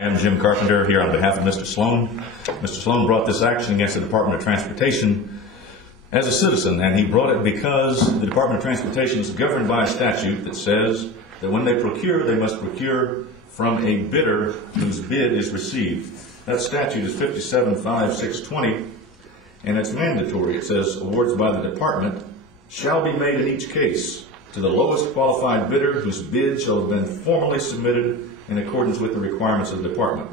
I'm Jim Carpenter here on behalf of Mr. Sloan. Mr. Sloan brought this action against the Department of Transportation as a citizen, and he brought it because the Department of Transportation is governed by a statute that says that when they procure, they must procure from a bidder whose bid is received. That statute is 575620, and it's mandatory. It says awards by the department shall be made in each case to the lowest qualified bidder whose bid shall have been formally submitted in accordance with the requirements of the department.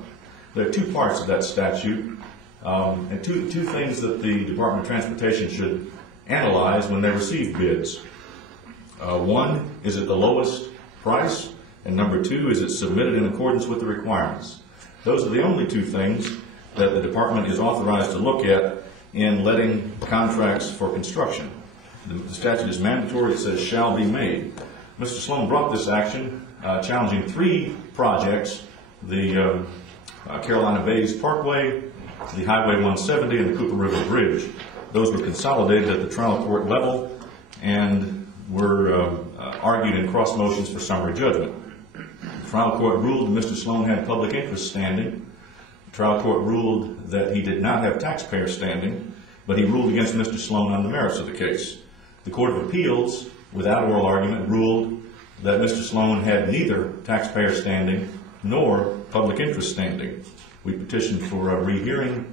There are two parts of that statute, and two things that the Department of Transportation should analyze when they receive bids. One, is it the lowest price? And number two, is it submitted in accordance with the requirements? Those are the only two things that the department is authorized to look at in letting contracts for construction. The statute is mandatory. It says shall be made. Mr. Sloan brought this action challenging three projects: the Carolina Bays Parkway, the Highway 170, and the Cooper River Bridge. Those were consolidated at the trial court level and were argued in cross motions for summary judgment. The trial court ruled that Mr. Sloan had public interest standing. The trial court ruled that he did not have taxpayer standing, but he ruled against Mr. Sloan on the merits of the case. The Court of Appeals, without oral argument, ruled that Mr. Sloan had neither taxpayer standing nor public interest standing. We petitioned for a rehearing,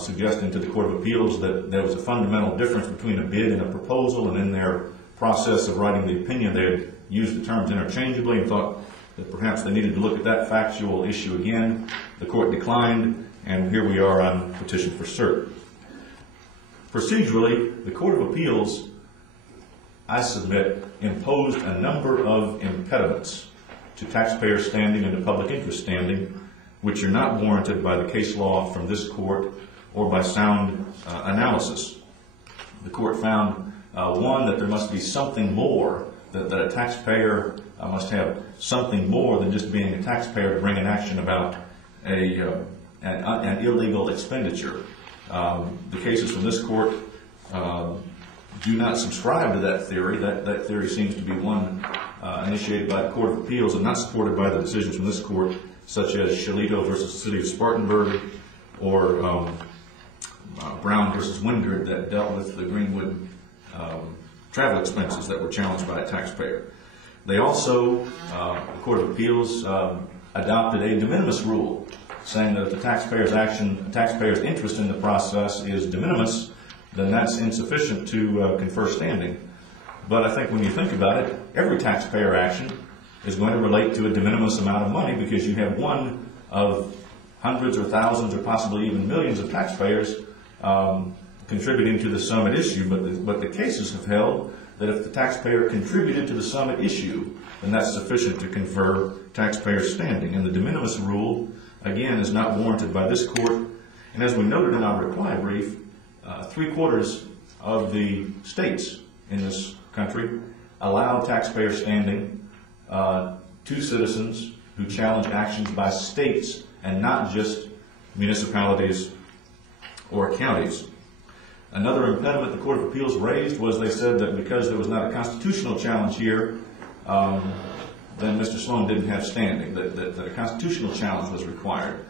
suggesting to the Court of Appeals that there was a fundamental difference between a bid and a proposal, and in their process of writing the opinion they had used the terms interchangeably and thought that perhaps they needed to look at that factual issue again. The court declined, and here we are on petition for cert. Procedurally, the Court of Appeals, I submit, imposed a number of impediments to taxpayer standing and to public interest standing, which are not warranted by the case law from this court or by sound analysis. The court found, one, that there must be something more, that a taxpayer must have something more than just being a taxpayer to bring an action about an illegal expenditure. The cases from this court do not subscribe to that theory. That theory seems to be one initiated by the Court of Appeals and not supported by the decisions from this court, such as Shalito versus the City of Spartanburg, or Brown versus Wingard, that dealt with the Greenwood travel expenses that were challenged by a taxpayer. They also, the Court of Appeals, adopted a de minimis rule, saying that if the taxpayer's interest in the process is de minimis, then that's insufficient to confer standing. But I think when you think about it, every taxpayer action is going to relate to a de minimis amount of money, because you have one of hundreds or thousands or possibly even millions of taxpayers contributing to the sum at issue. But the cases have held that if the taxpayer contributed to the sum at issue, then that's sufficient to confer taxpayer standing. And the de minimis rule, again, is not warranted by this court. And as we noted in our reply brief, 3/4 of the states in this country allow taxpayer standing to citizens who challenge actions by states and not just municipalities or counties. Another impediment the Court of Appeals raised was they said that because there was not a constitutional challenge here, then Mr. Sloan didn't have standing, that a constitutional challenge was required.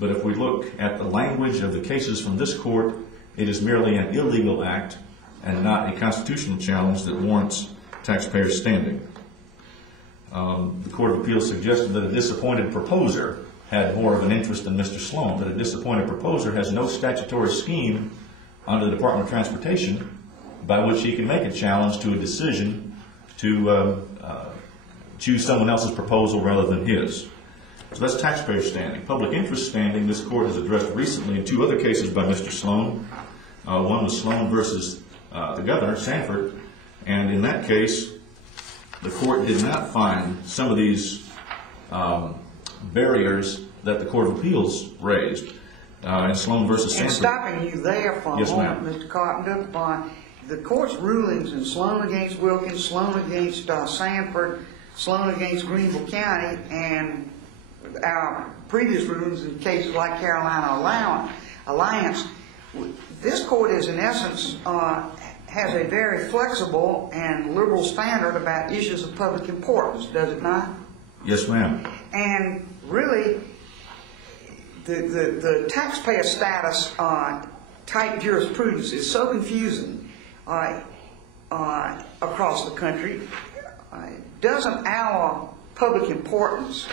But if we look at the language of the cases from this court, it is merely an illegal act and not a constitutional challenge that warrants taxpayer standing. The Court of Appeals suggested that a disappointed proposer had more of an interest than Mr. Sloan, that a disappointed proposer has no statutory scheme under the Department of Transportation by which he can make a challenge to a decision to choose someone else's proposal rather than his. So that's taxpayer standing. Public interest standing, this court has addressed recently in two other cases by Mr. Sloan. One was Sloan versus the governor, Sanford, and in that case, the court did not find some of these barriers that the Court of Appeals raised. In Sloan versus Sanford. And stopping you there for a moment, Mr. Carpenter, the court's rulings in Sloan against Wilkins, Sloan against Sanford, Sloan against Greenville County, and our previous rulings in cases like Carolina Alliance, this court is in essence has a very flexible and liberal standard about issues of public importance, does it not? Yes, ma'am. And really, the taxpayer status type jurisprudence is so confusing across the country. Doesn't our public importance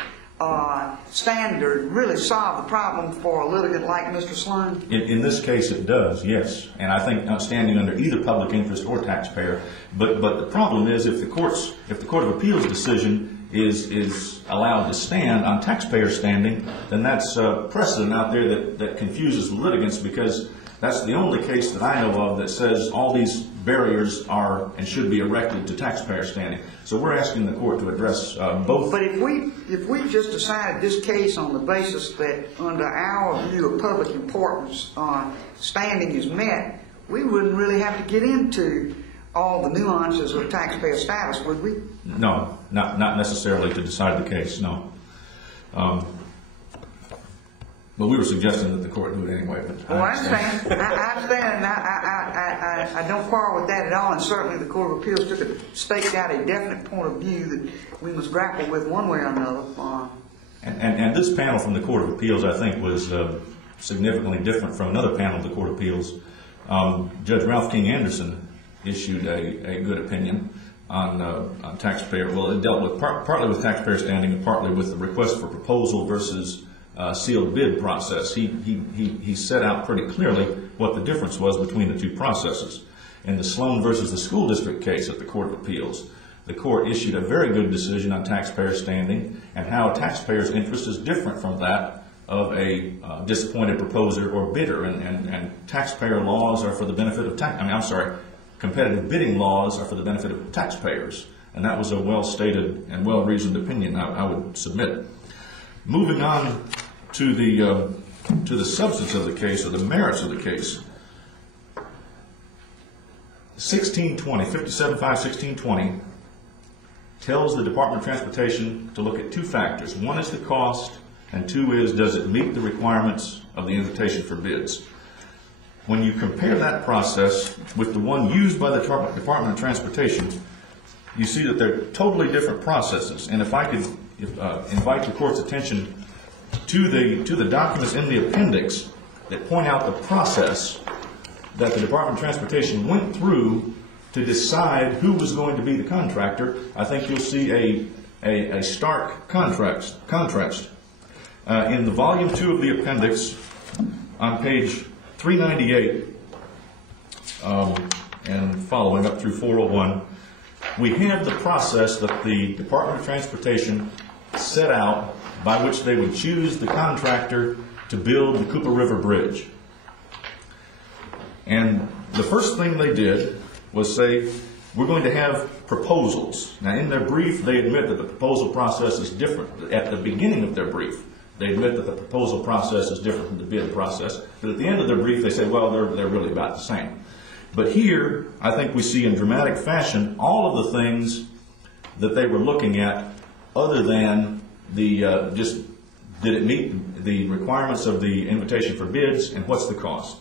standard really solve the problem for a litigant like Mr. Sloan? In this case, it does, yes. And I think standing under either public interest or taxpayer. But the problem is, if the Court of Appeals decision is allowed to stand on taxpayer standing, then that's precedent out there that confuses litigants, because that's the only case that I know of that says all these barriers are and should be erected to taxpayer standing. So we're asking the court to address both. But if we just decided this case on the basis that under our view of public importance standing is met, we wouldn't really have to get into all the nuances of taxpayer status, would we? No, not necessarily to decide the case, no. But we were suggesting that the court do it anyway. But I understand. I understand, and I don't quarrel with that at all. And certainly the Court of Appeals staked out a definite point of view that we must grapple with one way or another. And this panel from the Court of Appeals, I think, was significantly different from another panel of the Court of Appeals. Judge Ralph King Anderson issued a good opinion on taxpayer. Well, it dealt with partly with taxpayer standing and partly with the request for proposal versus sealed bid process. He set out pretty clearly what the difference was between the two processes. In the Sloan versus the school district case at the Court of Appeals, the court issued a very good decision on taxpayer standing and how a taxpayer's interest is different from that of a disappointed proposer or bidder. And taxpayer laws are for the benefit of competitive bidding laws are for the benefit of taxpayers. And that was a well-stated and well-reasoned opinion, I would submit. Moving on to the substance of the case, or the merits of the case, 57.5-1620 tells the Department of Transportation to look at two factors. One is the cost, and two is, does it meet the requirements of the invitation for bids? When you compare that process with the one used by the Department of Transportation, you see that they're totally different processes. And if I could invite the court's attention to the documents in the appendix that point out the process that the Department of Transportation went through to decide who was going to be the contractor, I think you'll see a stark contrast. In the volume 2 of the appendix, on page 398 and following up through 401, we have the process that the Department of Transportation set out by which they would choose the contractor to build the Cooper River Bridge. And the first thing they did was say, we're going to have proposals. Now, in their brief, they admit that the proposal process is different. At the beginning of their brief, they admit that the proposal process is different from the bid process. But at the end of their brief, they say, well, they're really about the same. But here, I think we see in dramatic fashion all of the things that they were looking at other than just did it meet the requirements of the invitation for bids and what's the cost.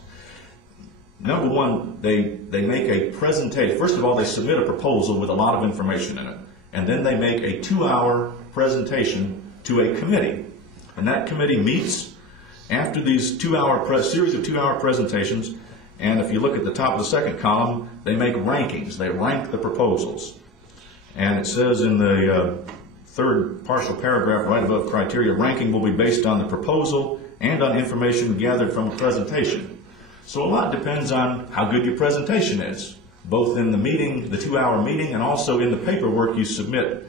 Number one, they make a presentation. First of all, they submit a proposal with a lot of information in it. And then they make a 2-hour presentation to a committee. And that committee meets after these series of 2-hour presentations. And if you look at the top of the second column, they make rankings. They rank the proposals. And it says in the third partial paragraph right above criteria, ranking will be based on the proposal and on information gathered from the presentation. So a lot depends on how good your presentation is, both in the meeting, the 2-hour meeting, and also in the paperwork you submit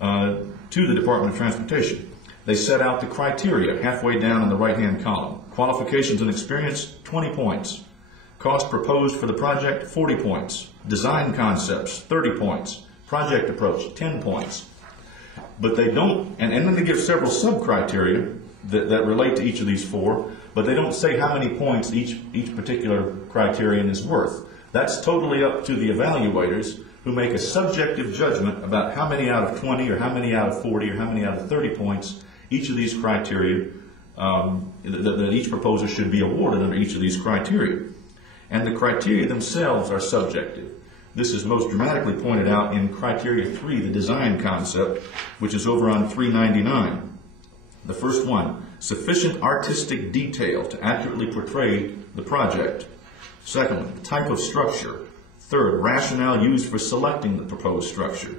to the Department of Transportation. They set out the criteria halfway down in the right-hand column. Qualifications and experience, 20 points. Cost proposed for the project, 40 points. Design concepts, 30 points. Project approach, 10 points. But they don't, and then they give several sub-criteria that relate to each of these four, but they don't say how many points each particular criterion is worth. That's totally up to the evaluators, who make a subjective judgment about how many out of 20 or how many out of 40 or how many out of 30 points each of these criteria, that each proposer should be awarded under each of these criteria. And the criteria themselves are subjective. This is most dramatically pointed out in criteria 3, the design concept, which is over on 399. The first one, sufficient artistic detail to accurately portray the project. Second, type of structure. Third, rationale used for selecting the proposed structure.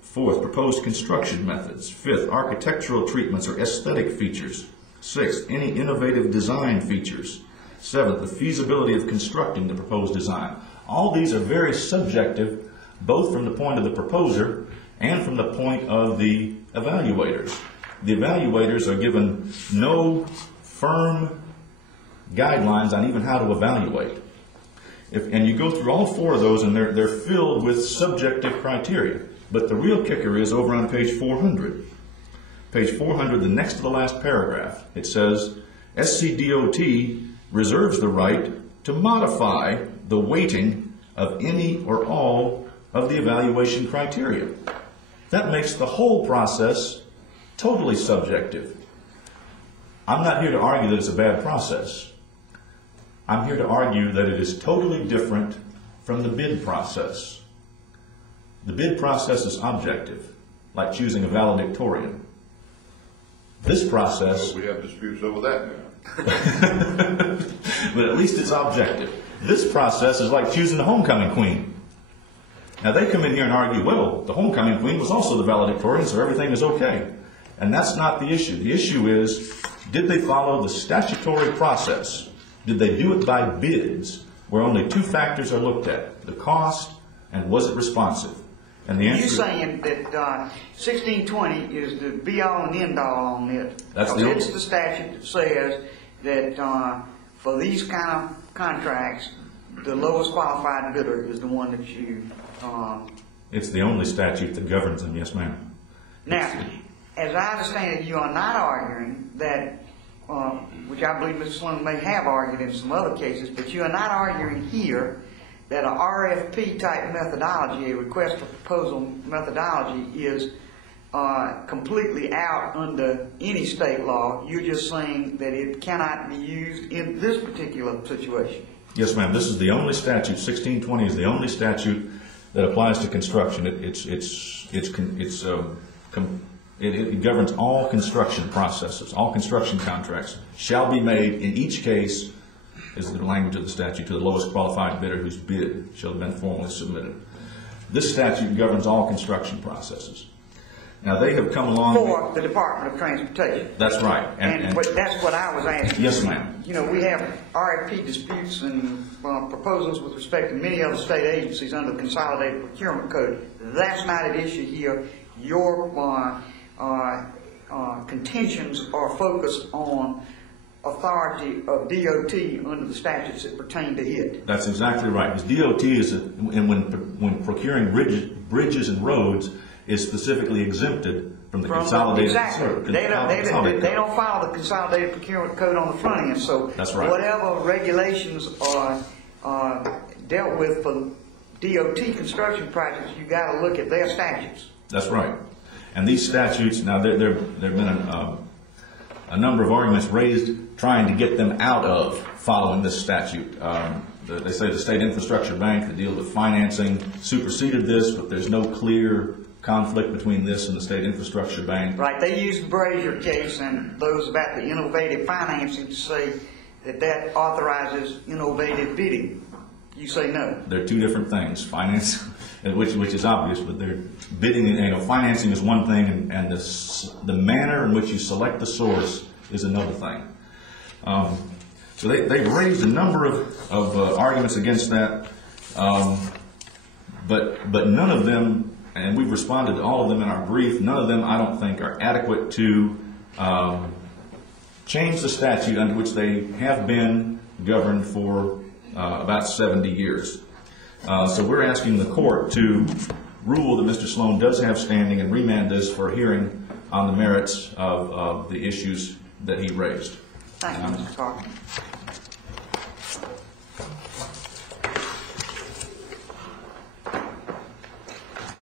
Fourth, proposed construction methods. Fifth, architectural treatments or aesthetic features. Sixth, any innovative design features. Seventh, the feasibility of constructing the proposed design. All these are very subjective, both from the point of the proposer and from the point of the evaluators. The evaluators are given no firm guidelines on even how to evaluate. And you go through all four of those, and they're filled with subjective criteria. But the real kicker is over on page 400. Page 400, the next to the last paragraph, it says, SCDOT reserves the right to modify the weighting of any or all of the evaluation criteria. That makes the whole process totally subjective. I'm not here to argue that it's a bad process. I'm here to argue that it is totally different from the bid process. The bid process is objective, like choosing a valedictorian. This process... We have disputes over that now. But at least it's objective. This process is like choosing the homecoming queen. Now they come in here and argue, well, the homecoming queen was also the valedictorian, so everything is okay. And that's not the issue. The issue is, did they follow the statutory process? Did they do it by bids, where only two factors are looked at, the cost and was it responsive? And the answer... You're saying that 1620 is the be-all and end-all on it. It's the statute that says that for these kind of contracts, the lowest qualified bidder is the one that you... It's the only statute that governs them, yes, ma'am. Now, as I understand it, you are not arguing that, which I believe Mr. Sloan may have argued in some other cases, but you are not arguing here that an RFP type methodology, a request for proposal methodology, is completely out under any state law. You're just saying that it cannot be used in this particular situation. Yes, ma'am. This is the only statute. 1620 is the only statute that applies to construction. It governs all construction processes. All construction contracts shall be made in each case, is the language of the statute, to the lowest qualified bidder whose bid shall have been formally submitted. This statute governs all construction processes. Now they have come along... For the Department of Transportation. That's right. And that's what I was asking. Yes, ma'am. You know, we have RFP disputes and proposals with respect to many other state agencies under the Consolidated Procurement Code. That's not at issue here. Your contentions are focused on authority of DOT under the statutes that pertain to it. That's exactly right. Because DOT is, when procuring bridges and roads, is specifically exempted from the Consolidated. Exactly. They don't follow the Consolidated Procurement Code on the front end. So that's right. Whatever regulations are dealt with for DOT construction projects, you got to look at their statutes. That's right. And these statutes, now there have been a number of arguments raised trying to get them out of following this statute. They say the State Infrastructure Bank, the deal with financing, superseded this, but there's no clear conflict between this and the State Infrastructure Bank. Right. They used the Brazier case and those about the innovative financing to say that authorizes innovative bidding. You say no. They're two different things. Finance, which is obvious, but they're bidding. Financing is one thing, and the manner in which you select the source is another thing. So they've raised a number of arguments against that, but none of them, and we've responded to all of them in our brief. None of them, I don't think, are adequate to change the statute under which they have been governed for about 70 years. So we're asking the court to rule that Mr. Sloan does have standing and remand this for a hearing on the merits of the issues that he raised. Thank you, Mr. Carpenter.